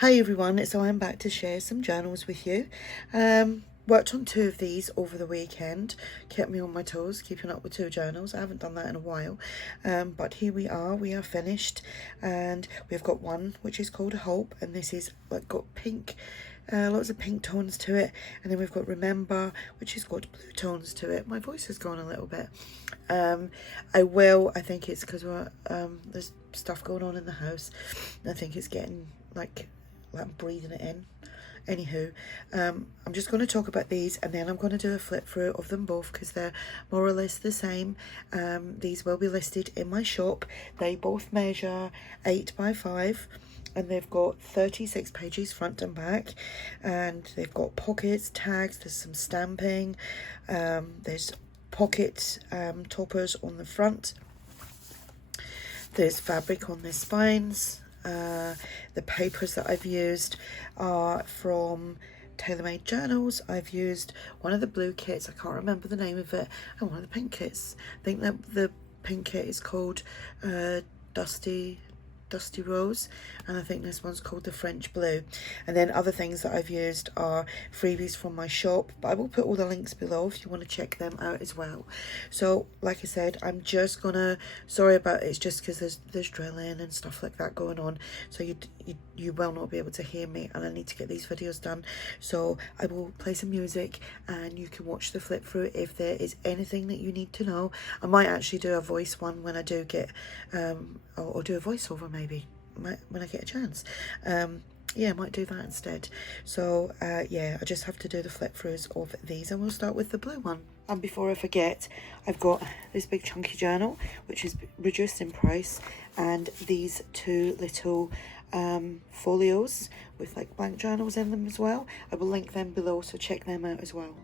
Hi everyone, so I'm back to share some journals with you. Worked on 2 of these over the weekend, kept me on my toes, keeping up with 2 journals. I haven't done that in a while, but here we are finished, and we've got one which is called Hope, and this is like got pink, lots of pink tones to it, and then we've got Remember, which has got blue tones to it. My voice has gone a little bit. I think it's because there's stuff going on in the house. I think it's getting like I'm breathing it in. Anywho, I'm just going to talk about these, and then I'm going to do a flip through of them both because they're more or less the same. These will be listed in my shop. They both measure 8 by 5, and they've got 36 pages front and back, and they've got pockets, tags, there's some stamping, there's pocket toppers on the front, there's fabric on the spines. The papers that I've used are from TaylorMadeJournals. I've used one of the blue kits, I can't remember the name of it, and one of the pink kits. I think that the pink kit is called Dusty Rose, and I think this one's called the French Blue. And then other things that I've used are freebies from my shop, but I will put all the links below if you want to check them out as well. So like I said, I'm just gonna, sorry about it, it's just because there's drilling and stuff like that going on, so you will not be able to hear me, and I need to get these videos done. So I will play some music and you can watch the flip through if there is anything that you need to know. I might actually do a voice one when I do get or do a voiceover maybe when I get a chance. Yeah, I might do that instead. So yeah, I just have to do the flip throughs of these, and we'll start with the blue one. And before I forget, I've got this big chunky journal which is reduced in price, and these 2 little folios with like blank journals in them as well. I will link them below, so check them out as well.